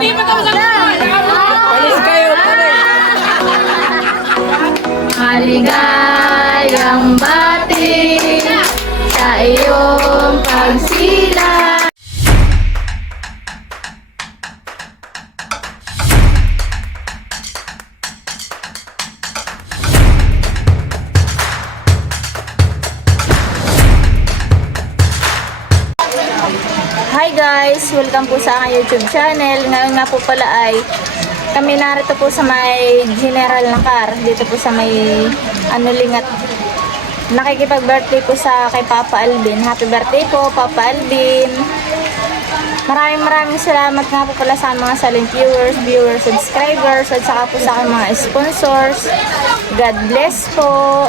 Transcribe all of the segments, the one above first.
Alis kayo, pare. Maligayang bati sa iyong pagsilang. Hi guys! Welcome po sa aking YouTube channel. Ngayon nga po pala ay kami narito po sa may General na car. Dito po sa may Anulingat. Nakikipag-birthday po sa kay Papa Alvin. Happy birthday po Papa Alvin! Maraming salamat nga po pala sa mga silent viewers, subscribers at saka po sa aking mga sponsors. God bless po!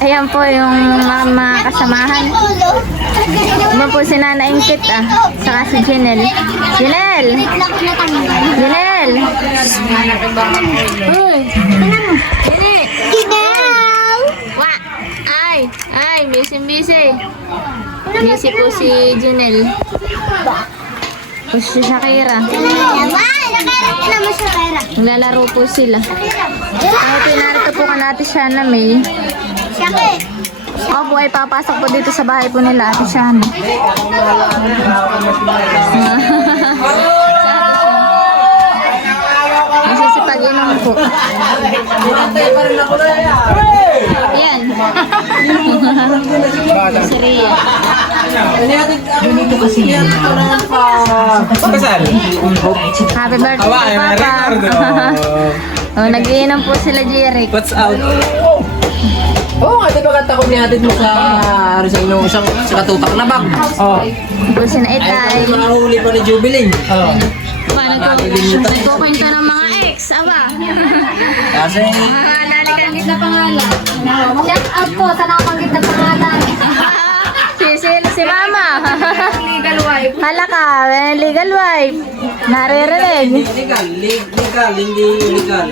Ayan po yung mga kasamahan. Iba po si Nana Ingkit saka si Jinel. Jinel! Jinel! Uy! Jinel! Wa! Ay! Busy. Busy po si Jinel. O si Shakira. Naglalaro po sila. Ay, pinarito po ka natin siya na May. Ako po ay papasok po dito sa bahay po nila Ate Shana. Masisipag-inom po. Yan. Si Rhea. Happy birthday Papa. Oh, nag-iinom po sila Jeric. What's out? Oo nga, di ba kanta ko nihatid mo sa isang sa katutak na bag? Oo. Po si Naitay. Ay, mahuli pa ni Jubilee. Oo. Nagkukwento ng mga ex, aba. Kasi, Nalikanggit na pangalan. Shout out po sa nakapanggit na pangalan. Si Mama. Legal wife. Hala ka, legal wife. Naririnig. legal, hindi illegal.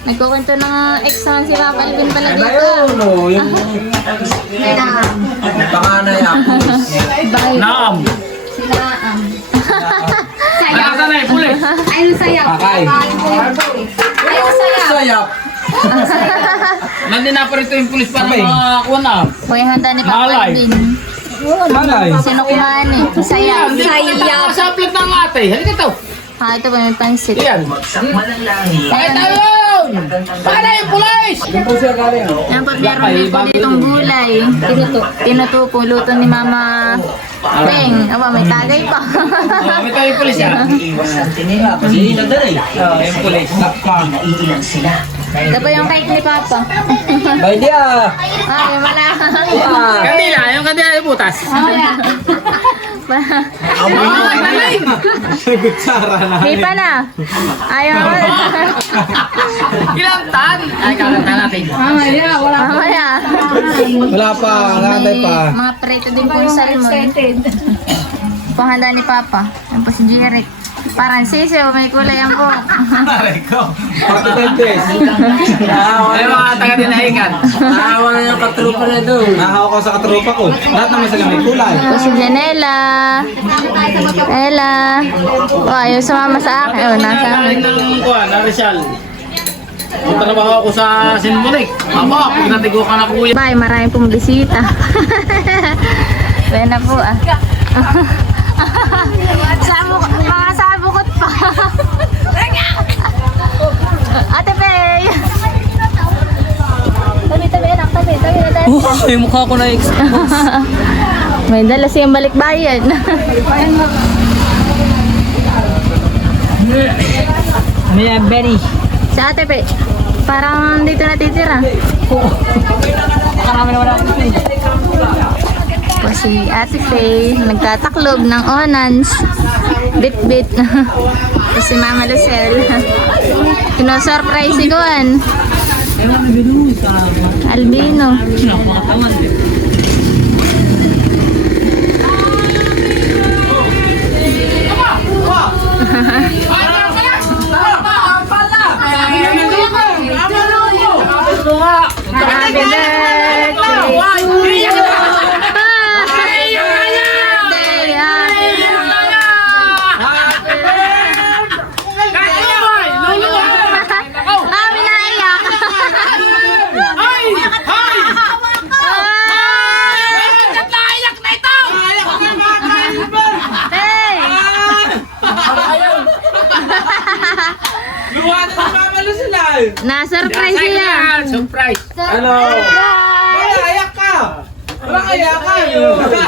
Nagkukwento ng ex naman si Papa Alvin pala Ay, dito. yung panganay ako. Naam. Sila Ano ka na eh, pulis? ayun sayaw. Pakay. Ayun sayaw. Sayap. Nandun na pa rito yung pulis para makakuha na. Huwag handa ni Papa Malay. Alvin. Malay. Sinukman eh. Sayaw. Hindi Sayap. sa plate ng ate. Halika to. Ito ba may pansit? Iyan. Bakit tayo? Para yung pulis! Yung po siya galing. Yan po, meron po ditong gulay. Tinuto po, luto ni Mama Peng. Aba, may tagay pa. May tayo yung pulis yan. Kasi nagdala eh. Yung pulis. Ito po yung cake ni Papa. Bay di Ay, wala. Kandila, yung kandila yung butas. Kutsara na. Di pa na. Ayaw mo. Ilang tan? Ay, kakanta natin. Mamaya. Wala pa, nangantay pa. Mga preto din po yung salmon. Panghanda ni Papa. Yan po si Jeric. Parang sisiw, may kulay ang buhok. Pagkatentes. Ay, mga taga dinahikan. Naawa na yung katrupa na doon. Nahawa ko sa katrupa ko. Lahat naman sila may kulay. Ito si Janela. Ella. Ayaw sumama sa akin. Nasa akin. Galing ng kuha, na Rizal. Trabaho ako sa Sinmunik. Aba, pag natigo ka na kuya. Bye, maraming pong bisita. Kaya na po mga sabukot pa. Ate Pei. Tabi na tayo. Yung mukha ko na May dala siyang balikbayan. May berry. Sa Ate Pei, parang dito natitira. Karami naman ako dito. Po si Ate Faye, nagtataklob ng onans. Bit-bit. Po si Mama Lucel. Kino-surprise si Guan. Albino. Happy birthday. Na-surprise siya. Surprise. Ano? Ayak ka! Wala ayak ka!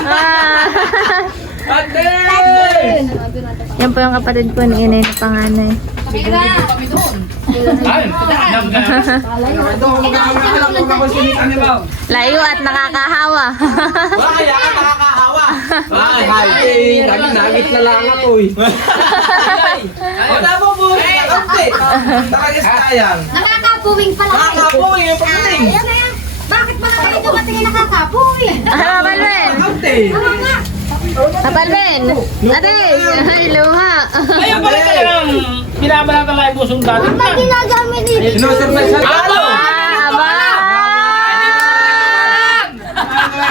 Ah. Ate! Yan po yung kapatid ko ni Inay na panganay. Ay, Layo at nakakahawa. Wala ayak ka, nakakahawa! Ay, nagit na lang ako eh. Wala mo po, nakakapit! Nakagis kayang! Nakakapuwing pala. Nakakapuwing yung pagdating! Bakit ba naman ito matingin nakakapuwing? Kapalmen! Nakakapit! Kapalmen! Ate! Ay, luha. ayun pala talagang binabalatan lang yung pusong dati. Ginagamit dito. Sinusurprise sa talo! Aba!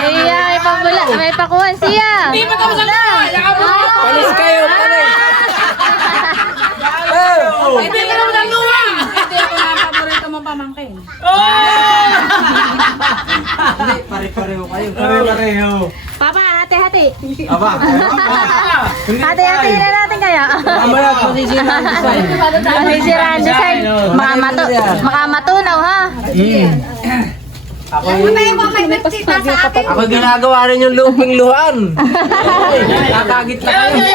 Iya, may pambula. May pakuhan siya. Hindi pa tapos na. Palis kayo, palis. Hindi ka naman naluwa! Pare-pareho kayo. Pare-pareho! Papa, hati-hati. Aba! Hati-hati na natin kaya. Mamaya, pasisiraan ko sa'yo. Masisiraan design. Makamatunaw ha. Ako ginagawa rin yung luping luhaan. Kakagit lang kayo.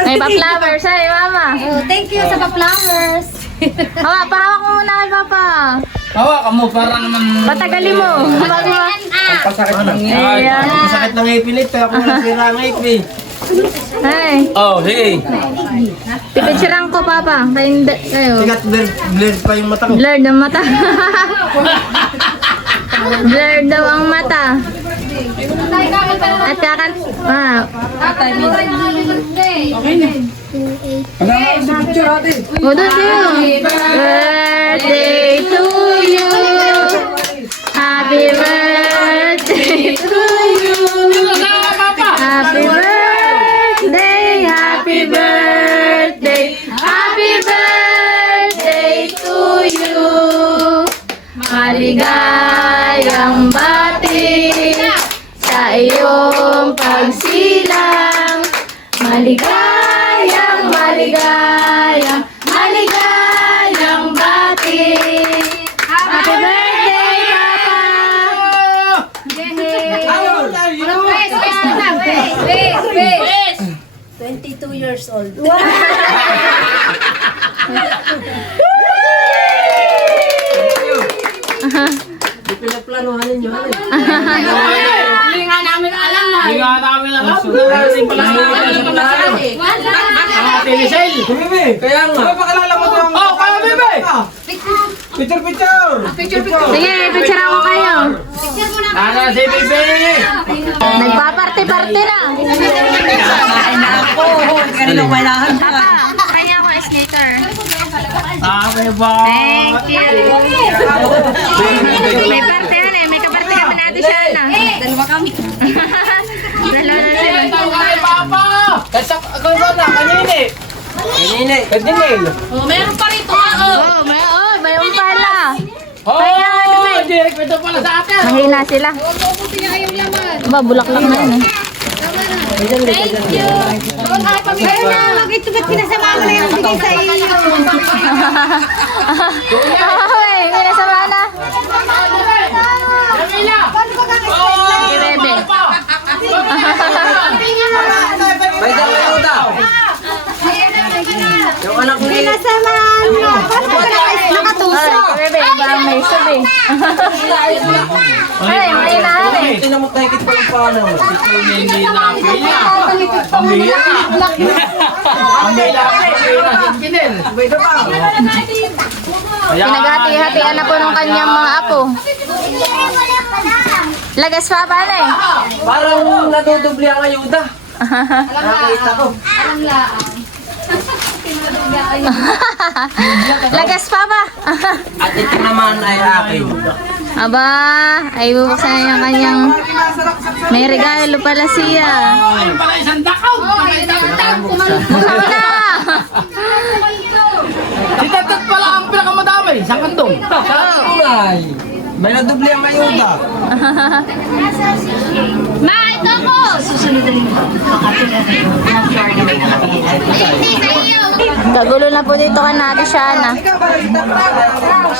May pa-flowers ay mama. Oh, thank you sa pa-flowers. Hawa, pahawak mo muna kay Papa. Hawakan mo para naman... Patagali mo. Pasakit lang. Ayan. Masakit ng ipilit, pero ako walang sira ng ipin. Ay, Oh, sige. pipicturean ko Papa. Kayo. Sigat, blur pa yung mata ko. Blurred ang mata. Blurred daw ang mata. At kakan... Ah. Udot yun. Birthday to you. Happy birthday to you. Happy birthday, happy birthday, happy birthday to you. Maligayang bati sa iyong pagsilang. Maligayang, maligayang, maligayang bati. Happy birthday, Papa! Wait. 22 years old. Di pinaplanuhan ninyo. Hindi nga namin alam na. Hindi nga namin alam. Narating pala sa mga telecell. Bebe! Kaya nga. Ano pakalala mo ito? Oh, kaya bebe! Picture, picture! Sige, picture ako kayo. Tara si bebe! Nagpa-party-party na. Papa, kanya ako sneaker. Happy ba? Thank you. May party yan eh. May kaparte kami natin siya na. Dalawa kami. Dalawa na sila. Ito kay Papa! Kasi ako ba na, kanini? Kanini. Kanini. Meron pa rito. May umpala. Oh! Direk ito pala sa atin! Mahina sila. Ba, bulaklak na yun eh. Thank you. Pero na, ito ba't pinasama mo na yung bigay sa iyo? Ay, may nasama na. Camila! Sige, bebe. May dalawa daw. Yung anak ni... Pinasamaan mo. Paano ka nakatusok? Ay, bebe, parang may sub eh. Ay, mahina eh. Tinamot na higit pa ng paano. Hindi na pila! Pamilya! Pamilya! Pamilya! Sinkinil! Pinaghati-hatian na po ng kanyang mga apo. Lagas pa pa na eh. Parang nadudubli ang ayuda. Nakakita ko. Lagas pa ba? At ito naman ay akin. Aba, ay bubuksan na yung kanyang may regalo pala siya. Ayun pala isang dakaw! Buksan mo na! Si Tatat pala ang pinakamadami! Isang kantong! Ay, may nadubli ang ayuda. Ma, Kagulo na po dito ka natin siya na. Ikaw ba nagtatrabaho?